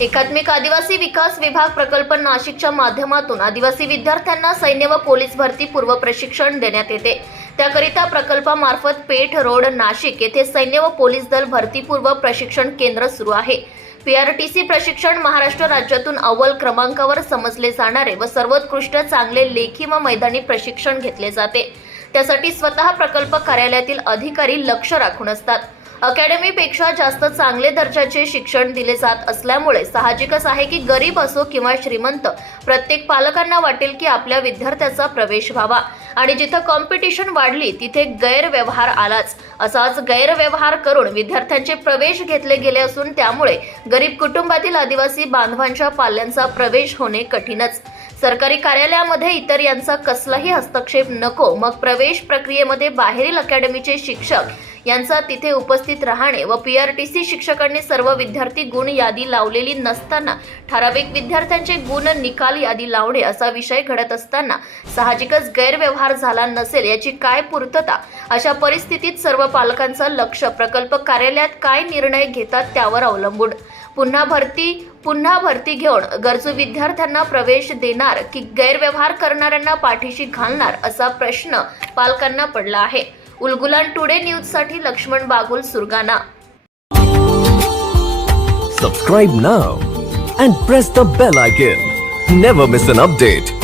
एकात्मिक आदिवासी विकास विभाग प्रकल्प नाशिकच्या माध्यमातून आदिवासी विद्यार्थ्यांना सैन्य व पोलीस भरती पूर्व प्रशिक्षण देण्यात येते. त्याकरिता प्रकल्पामार्फत पेठ रोड नाशिक येथे सैन्य व पोलीस दल भरतीपूर्व प्रशिक्षण केंद्र सुरू आहे. पीआरटीसी प्रशिक्षण महाराष्ट्र राज्यातून अव्वल क्रमांकावर समजले जाणारे व सर्वोत्कृष्ट चांगले लेखी व मैदानी प्रशिक्षण घेतले जाते. त्यासाठी स्वतः प्रकल्प कार्यालयातील अधिकारी लक्ष राखून असतात. अकॅडमीपेक्षा जास्त चांगले दर्जाचे शिक्षण दिले जात असल्यामुळे साहजिकच आहे की गरीब असो किंवा श्रीमंत प्रत्येक पालकांना वाटेल की आपल्या विद्यार्थ्याचा प्रवेश व्हावा. आणि जिथं कॉम्पिटिशन वाढली तिथे गैरव्यवहार आलाच. असाच गैरव्यवहार करून विद्यार्थ्यांचे प्रवेश घेतले गेले असून त्यामुळे गरीब कुटुंबातील आदिवासी बांधवांच्या पाल्यांचा प्रवेश होणे कठीणच. सरकारी कार्यालयामध्ये इतर यांचा कसलाही हस्तक्षेप नको मग प्रवेश प्रक्रियेमध्ये बाहेरील अकॅडमीचे शिक्षक यांचा तिथे उपस्थित राहणे व पी आर टी सी शिक्षकांनी सर्व विद्यार्थी गुण यादी लावलेली नसताना ठराविक विद्यार्थ्यांचे गुण निकाल यादी लावणे असा विषय घडत असताना साहजिकच गैरव्यवहार झाला नसेल याची काय पूर्तता? अशा परिस्थितीत सर्व पालकांचं लक्ष प्रकल्प कार्यालयात काय निर्णय घेतात त्यावर अवलंबून. पुन्हा भरती पुन्हा भरती घेऊन गरजू विद्यार्थ्यांना प्रवेश देणार की गैरव्यवहार करणाऱ्यांना पाठीशी घालणार असा प्रश्न पालकांना पडला आहे. उलगुलान टुडे न्यूजसाठी Laxman Bagul Surgana subscribe now and press the bell icon never miss an update